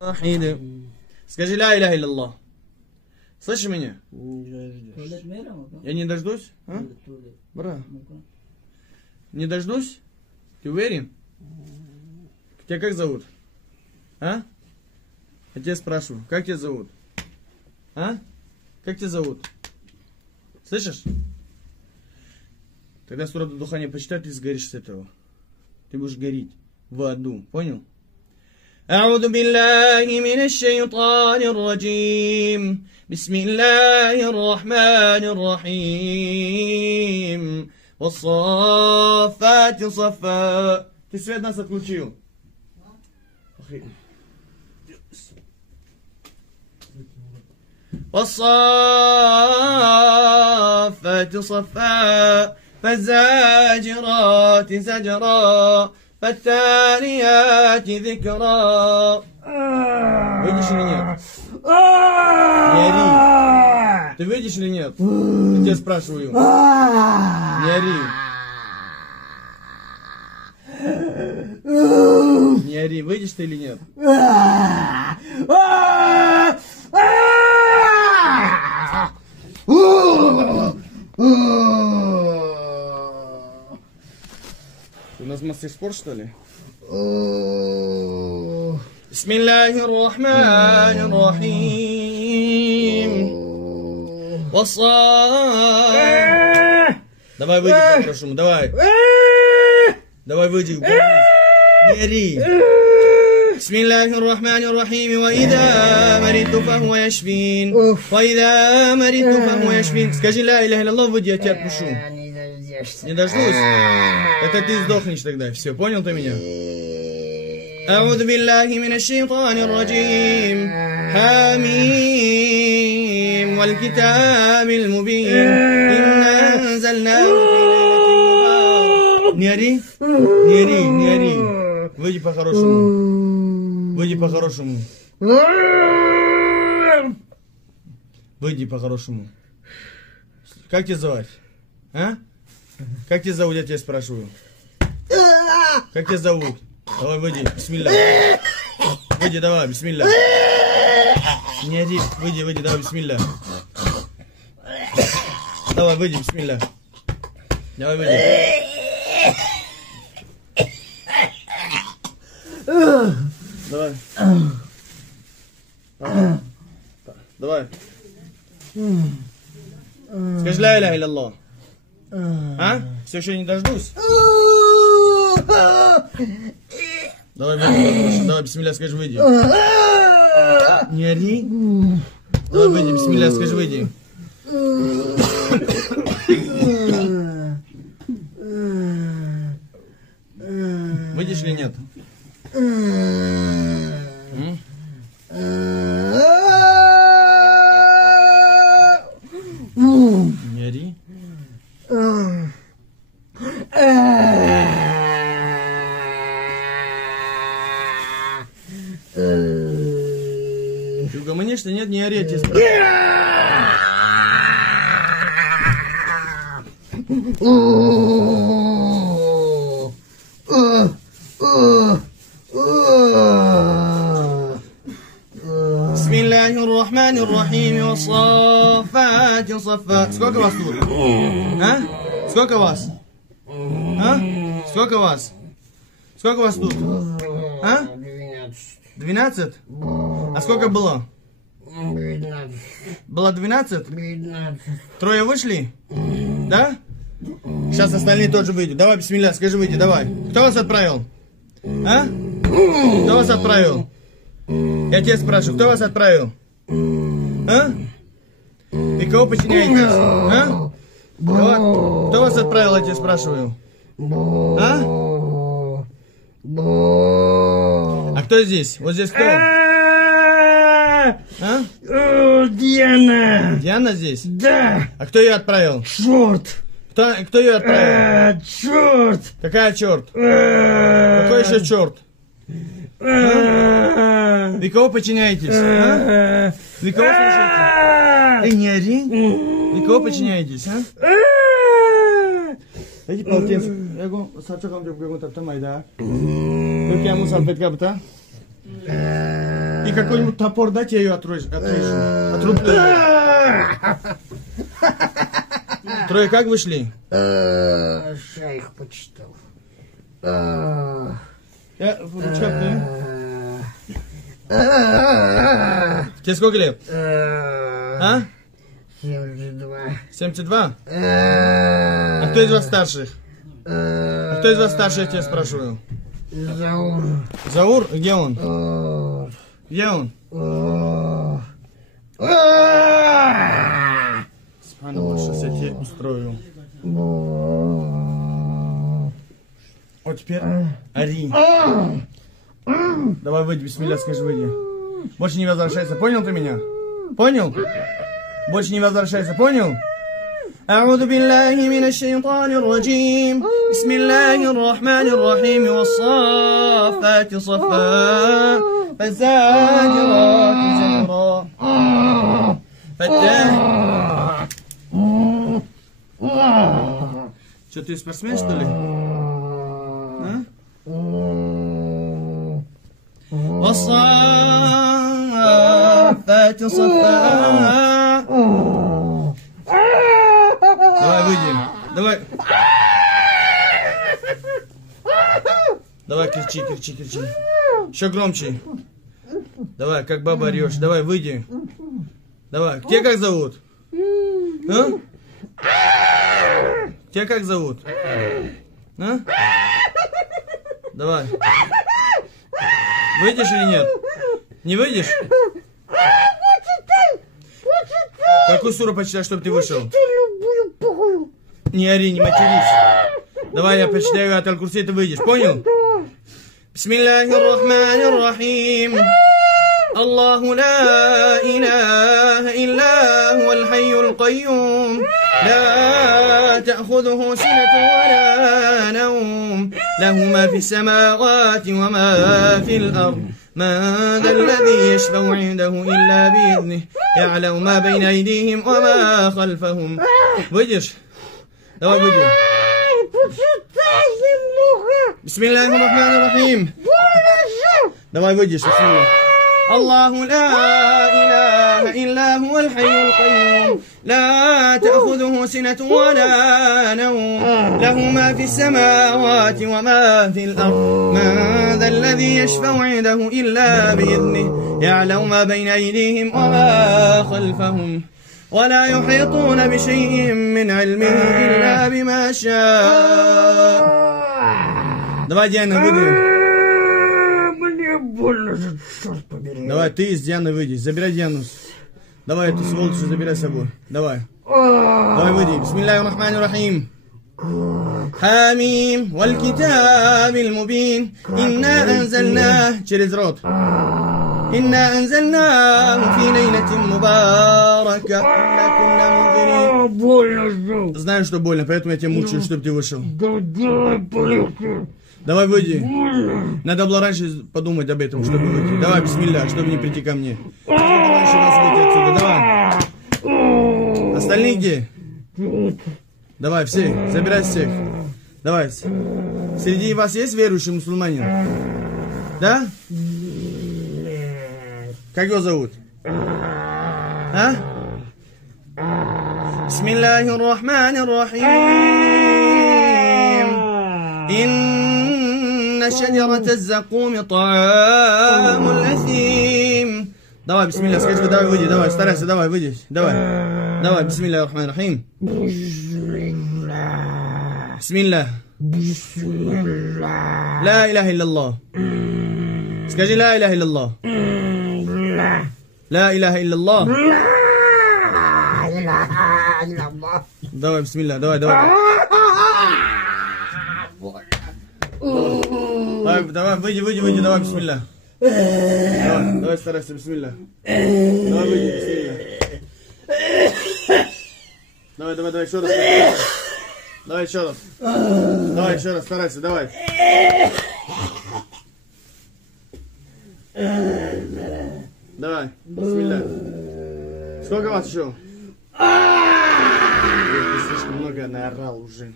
Вахид. Скажи ля иляха илляллах. Слышишь меня? Я не дождусь? А? Бра. Не дождусь? Ты уверен? Тебя как зовут? А? Я тебя спрашиваю, как тебя зовут? А? Как тебя зовут? Слышишь? Тогда сурат Духания почитай, ты сгоришь с этого. Ты будешь гореть в аду. Понял? أعوذ بالله من الشيطان الرجيم بسم الله الرحمن الرحيم والصافات صفا. Ты свет нас отключил. والصافات صفا فالزاجرات زجرا فالتاليات ذكرا. Выйдешь или нет? Не ори. Ты выйдешь или нет? Я тебя спрашиваю. Не ори. Не ори. Выйдешь ты или нет? У нас мастер-спорт, что ли? Бисмиллахи рахмани рахим. Давай выйди по-хорошему, давай. Давай выйди. Не ори. Бисмиллахи рахмани рахим. وإذا مرضت فهو يشفين. وإذا مرضت فهو يشفين. Скажи ля иляха илляллах, выйди, я тебя отпушу. Не дождусь? Это ты сдохнешь тогда. Все, понял ты меня? أعوذ بالله من الشيطان الرجيم حميم والكتاب المبين إنا أنزلناه في ليلة مباركة. Не ори? Не ори, не ори. Выйди по-хорошему. Выйди по-хорошему. Выйди по-хорошему. Как тебя зовут? А? Как тебя зовут, я тебя спрашиваю? Как тебя зовут? Давай, выйди, бисмилля. Выйди, давай, бисмилля. Не ори, выйди, выйди, давай, бисмилля. Давай, выйди, бисмилля. Давай, выйди. Давай. Давай. Скажи ля иляха илляллах. А? Все еще не дождусь? Давай, выйди, давай, бисмилля, скажи, выйди. Не ори. Давай, выйди, бисмилля, скажи, выйди. Выйдешь или нет? Не ори. Ты угомонишь, что нет, не ори, я тебя спрашиваю. Бисмиллахи рахмани рахим والصافات صفا. Сколько вас тут? А? Сколько вас? А? Сколько вас? Сколько вас тут? А? 12? А сколько было? 12. Было 12? 12. Трое вышли? Да? Сейчас остальные тоже выйдут. Давай, бисмилля, скажи, выйди, давай. Кто вас отправил? А? Кто вас отправил? Я тебя спрашиваю, кто вас отправил? А? И кого подчиняетесь? А? Кто вас отправил, я тебя спрашиваю? А? А кто здесь? Вот здесь кто? А? Диана. Диана здесь? Да. А кто ее отправил? Черт. Кто ее отправил? Черт. Какая черт? Какой еще черт? А? Вы кого подчиняетесь? А? Вы кого слушаете? Эй, не ори. Вы кого подчиняетесь? А? Daqui полотенце. Я говорю, сачокам деп гэгун таптамайды. Түркия мусалфетка бута. И какой-нибудь топор дать, я ее отрежу. Отрублю. Трое как вышли? Шейх почитал. Ручка. Тебе сколько лет? А? 72. 72? А кто из вас старших? А кто из вас старший, я тебя спрашиваю? Заур. Заур? Где он? Где он? Спасибо, сейчас я тебе устрою. Вот теперь ори. Давай выйди, бисмилля, скажи, выйди. Больше не возвращайся, понял ты меня? Понял? Больше не возвращайся, понял? أعوذ بالله من الشيطان الرجيم بسم الله الرحمن الرحيم والصافات صفا فالزاجرات زجرا Что, ты спортсмен, что ли? والصافات صفا. Давай, выйди. Давай. Давай, кричи. Еще громче. Давай, как баба орешь. Давай, выйди. Давай. Тебя как зовут? А? Тебя как зовут? А? Давай. Выйдешь или нет? Не выйдешь? Какую суру почитай, чтобы ты вышел? Не ори, не матерись. Давай я почитаю от Аль-Курси, ты выйдешь, понял? Бисмиллахир-рахманир-рахим. Аллаху ла илаха илля хуваль хайюл кайюм. لا تأخذه سنة ولا نوم له ما في السماوات وما في الأرض من ذا الذي يشفع عنده إلا بإذنه يعلم ما بين أيديهم وما خلفهم. Выйдешь? Давай выйди. Бисмиллахир-рахманир-рахим. Давай выйдешь. الله لا إله إلا هو الحي القيوم لا تأخذه سنة ولا نوم له ما في السماوات وما في الأرض من ذا الذي يشفع عنده إلا بإذنه يعلم ما بين أيديهم وما خلفهم ولا يحيطون بشيء من علمه إلا بما شاء. Давай, Диана, выйди. Больно же, черт побери. Давай, ты с Дианой выйди. Забирай Диану. Давай эту сволочь забирай с собой. Давай. Давай выйди. Бисмиллахир-рахманир-рахим. Хамим. Валь-китабиль мубин. Инна анзальнах. Через рот. Инна анзальнах. Фи лейлатин мубарака. Инна кунна мунзирин. Больно же. Знаю, что больно, поэтому я тебя мучаю, чтобы ты вышел. Давай, полегче. Давай выйди. Надо было раньше подумать об этом, чтобы выйти. Давай, бисмилля, чтобы не прийти ко мне. Надо было раньше нас выйти отсюда. Давай. Остальные где? Давай, все, забирай всех. Давай. Среди вас есть верующий мусульманин? Да? Как его зовут? А? Бисмиллахир-рахманир-рахим. شجرة الزقوم طعام الأثيم. Давай, бисмилля, скажи, давай выйди, давай, старайся, давай, выйди, давай. Давай, бисмилля ар-рахманир-рахим. Бисмилля. Ла иляха илляллах. Скажи, ла иляха илляллах. Ла иляха илляллах. Давай, бисмилля, давай. Давай, выйди, давай, бисмилля. Давай, старайся, бисмилля. Давай, выйди, бисмилля. Давай, еще раз. Давай, еще раз. Давай, еще раз, старайся, давай. Давай, бисмилля. Сколько вас еще? Ты слишком много наорал уже.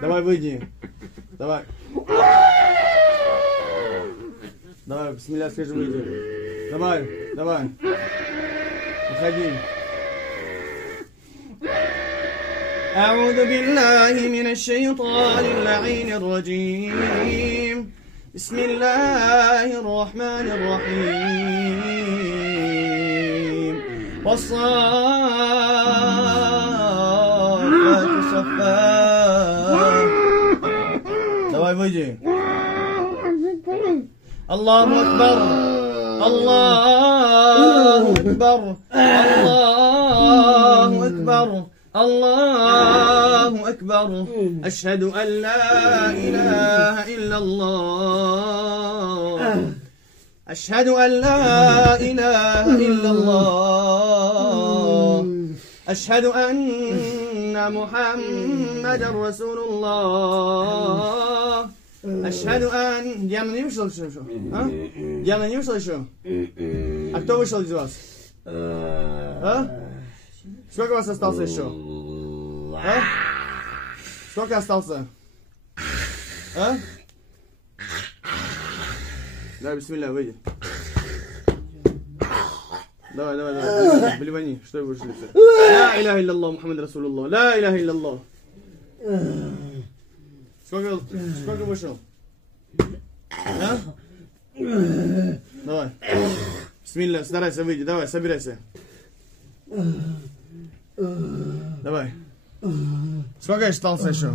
Давай, выйди. Давай. Давай, бисмилля, скажи, выйди. Давай, давай. Выходи. أعوذ بالله من الشيطان اللعين الرجيم بسم الله الرحمن الرحيم والصافات صفا давай выйди الله أكبر الله أكبر الله أكبر الله أكبر أشهد أن لا إله إلا الله أشهد أن لا إله إلا الله أشهد أن محمد رسول الله أشهد أن... Диана не вышла еще? А? Диана не вышла еще? А кто вышел из вас? А? Сколько вас осталось еще? А? Сколько остался? А? Давай, бисмилля, выйди. Давай, давай, давай. Блевани, что вы вышли? Ла иляха илляллах, Мухаммад Расулуллах. Ла иляха илляллах. Сколько вышел? А? Давай. Бисмилля, старайся, выйди. Давай, собирайся. Давай. Сколько остался еще?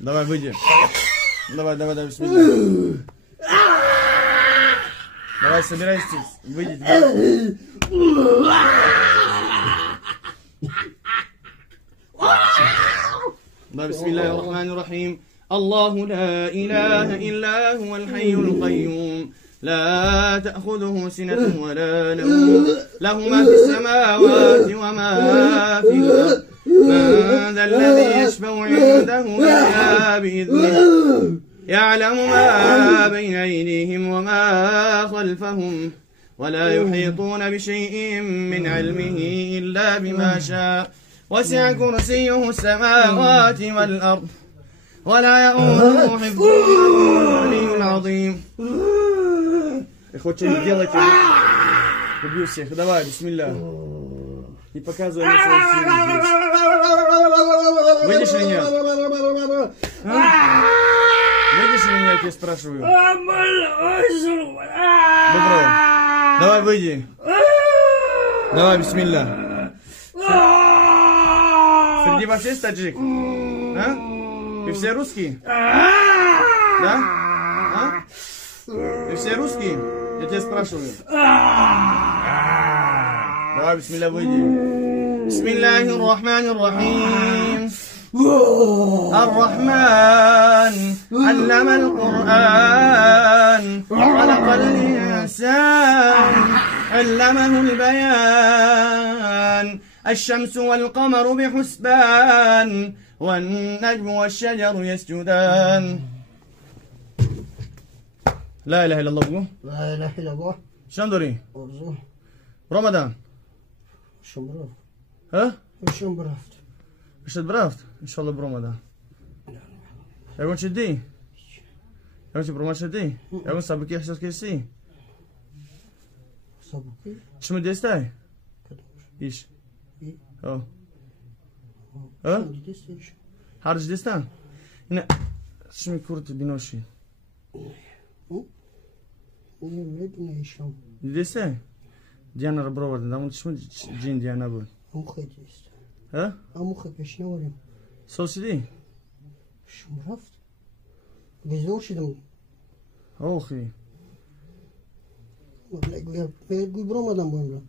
Давай, выйди. Давай, давай, давай, бисмилля. Давай, собирайся. Выйди. Давай, бисмиллахи рахмани рахим. الله لا إله إلا هو الحي القيوم لا تأخذه سنة ولا نوم له ما في السماوات وما في الأرض من ذا الذي يشفع عنده إلا بإذنه يعلم ما بين أيديهم وما خلفهم ولا يحيطون بشيء من علمه إلا بما شاء وسع كرسيه السماوات والأرض ولا يؤوده حفظهما العلي العظيم. Хочешь делать? Убью всех. Давай, бисмилля. Не показывай мне свои силы здесь. Выйдешь или нет? А? Выйдешь или нет, я тебя спрашиваю. Добро. Давай, выйди. Давай, бисмилля. Среди вас есть таджик? А? Вы все русские? Да? А? Вы все русские? Я тебя спрашиваю. Давай, бисмилля, выйди. Бисмиллахи рахмани рахим. الرحمن علم القرآن خلق الإنسان علمه البيان الشمس والقمر بحسبان والنجم والشجر يسجدان لا إله إلا الله. لا إله إلا الله. شلون دوري؟ أرزو. رمضان. شو برافت؟ ها؟ شو برافت؟ ايش برافت؟ ان شاء الله برمضان. يقول شدي؟ يقول برمضان شدي؟ يقول سابقي احساس كيسي؟ سابقي؟ شو مديستاي؟ ايش؟ اه ها؟ خارج ديستان؟ هنا شو كورت بنوشي؟ Десе? Диана Раброва, да он шо джин Диана был. Муха есть. А? А муха пешнёрим. Соседи? Шумрафт. Безошидом. Охи. Я Бромадан был.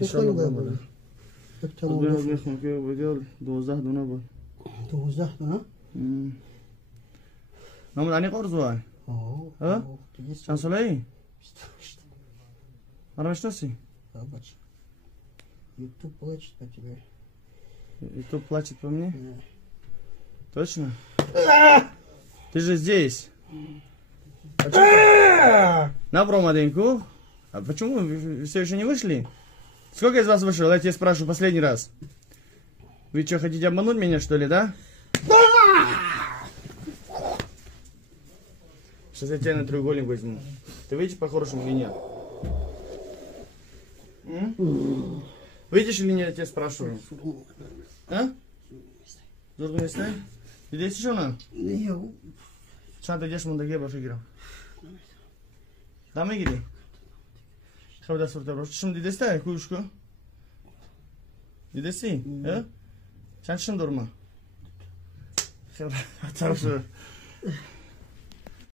İnşallah Ramadan. Ben bekliyorum ki bu gel 12 dona bu. 12 dona? Namı ani qorz var. Ha? Sen söyle. Армашноси? YouTube плачет по тебе. YouTube плачет по мне? Точно? Ты же здесь. На Бромаденку. А почему вы все еще не вышли? Сколько из вас вышло? Я тебя спрашиваю последний раз. Вы что, хотите обмануть меня, что ли, да? Сейчас я тебя на треугольник возьму. Ты выйдешь по-хорошему или нет? Выйдешь или нет, я тебя спрашиваю. А? Zorga istay? Gidesiz ona? Yok. Çanta geç mundagi boshqa giram. Dama gidi. Xavda surta bosh. Shim didesta, kuyushku. Didesi? Ha? Sen shim durma. Хорошо.